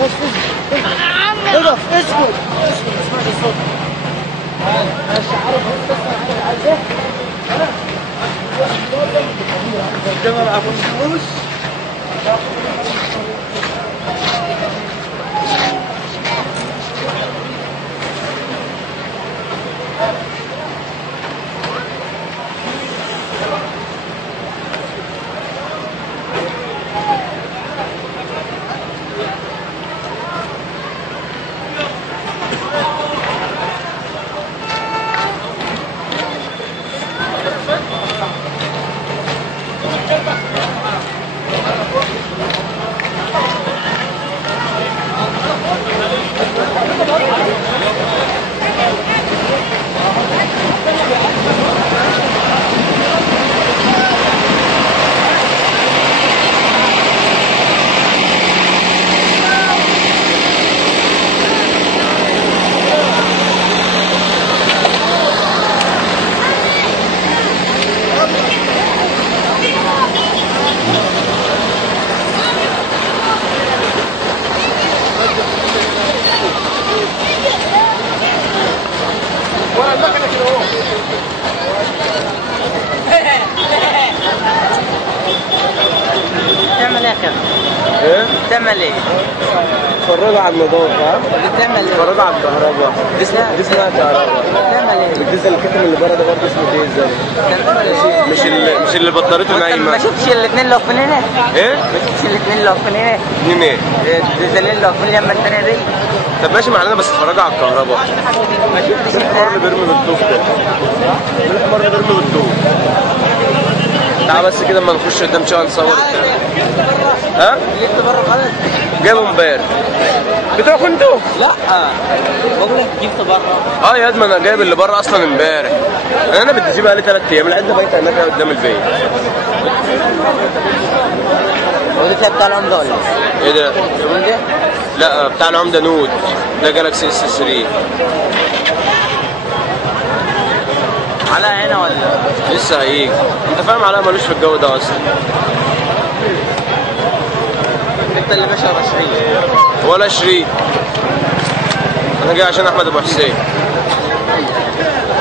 اقف اسكت اسكت ما تسمعش الصوت. ماشي عارف انت تسمع حاجه عايزاه؟ قدام ابو فلوس. بتعمل ايه يا ايه؟ بتعمل ايه؟ اتفرجوا على النظافه. بتعمل ايه؟ اتفرجوا على الكهرباء. دي اسمها كهرباء. بتعمل ايه؟ الديزل الكتم اللي بره ده برضه اسمه ديزل. مش اللي بطاريته نايمه. ما شفتش الاثنين اللي واقفين هنا؟ ايه؟ ما شفتش الاثنين اللي واقفين هنا؟ اتنين ايه؟ الديزلين اللي واقفين لما الثانيه دي. طب ماشي معانا بس اتفرجوا على الكهرباء. ما شفتش الحمار اللي بيرمي بالطوب ده. الحمار اللي بيرمي بالطوب. تعال بس كده اما نخش قدام شويه نصور. ها؟ جبت بره خالص؟ جايبه امبارح. بتوعكم انتوا؟ لا بقول لك جبت بره. اه يا ما انا جايب اللي بره اصلا امبارح. انا بدي بقى لي 3 ايام العده بايته هناك قدام البيت. هو ده بتاع العمده ولا ايه ده؟ العمده؟ لا بتاع العمده نود. ده جالاكسي اس 3. علاء هنا ولا؟ لسه هيجي. انت فاهم علاء ملوش في الجو ده اصلا. انت اللي ماشي ورا شريك ولا شريك. انا جاي عشان احمد ابو حسين.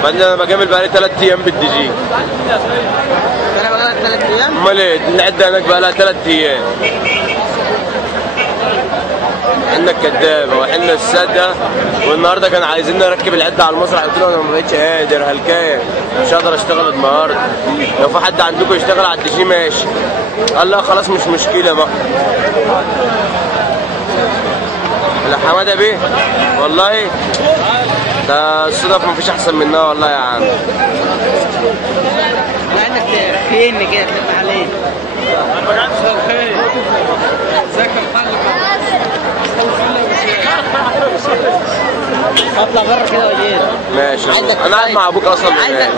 بعدين انا بجامل بقى لي 3 ايام بالدي جي. انا بقى 3 ايام؟ امال ايه؟ العده هناك بقى لها 3 ايام. عندك كدابه وحنا الساده. والنهارده كانوا عايزين نركب العده على المسرح، قلت لهم انا ما بقتش قادر هلكان مش هقدر اشتغل النهارده. لو في حد عندكم يشتغل على الدي جي ماشي. قال لا خلاص مش مشكله بقى. لا حماده بيه والله ده الصدف مفيش احسن منها والله يا عم. لا انك فين كده تلف عليه. ازيك يا محمد؟ اطلع بره كده واجيلك. ماشي انا قاعد مع ابوك اصلا. عايزك